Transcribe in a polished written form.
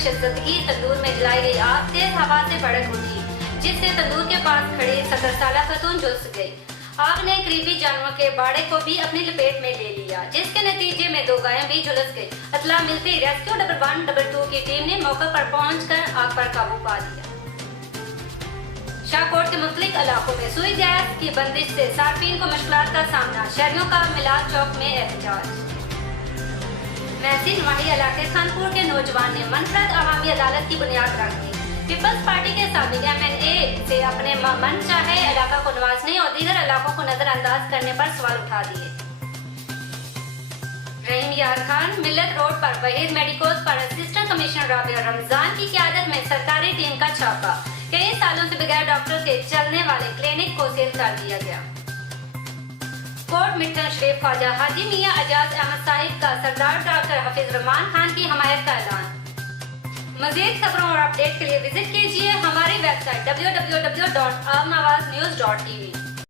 शज़्ज़दगी तंदूर में जलाई गई आग तेज हवा से भड़क उठी, जिससे तंदूर के पास खड़ी 70 साल खतून झुलस गई। आग ने करीबी जानवरों के बाड़े को भी अपनी लपेट में ले लिया, जिसके नतीजे में 2 गायें भी झुलस गई। इत्तला मिलते ही रेस्क्यू डबल 1 डबल 2 की टीम ने मौके पर पहुंचकर आग पर काबू पा लिया। शाहकोट के मुख्तलिफ इलाकों में सुई गैस की बंदिश से सार्फिन को मुश्किलात का सामना, शहरियों का मिलाद चौक में एहतजाज। महसिन वाही इलाके खानपुर के नौजवान ने मनफरद अवामी अदालत की बुनियाद रख दी। पीपल्स पार्टी के साबिक MNA से अपने मन चाहे इलाका को नवाजने और दीगर इलाकों को नजरअंदाज करने पर सवाल उठा दिए। रहीम यार खान मिल्लत रोड पर वहीद मेडिकोज पर असिस्टेंट कमिश्नर राबिया रमजान की क़यादत में सरकारी टीम का छापा। कई सालों से बगैर डॉक्टर के चलने वाले क्लिनिक को सील कर दिया गया। कोट मिट्टन शरीफ ख्वाजा हाजी मियां एजाज अहमद साहिब का सरदार डॉक्टर हफीज रहमान खान की हमायत का ऐलान। मज़ीद खबरों और अपडेट के लिए विजिट कीजिए हमारी वेबसाइट www.amawaznews.tv।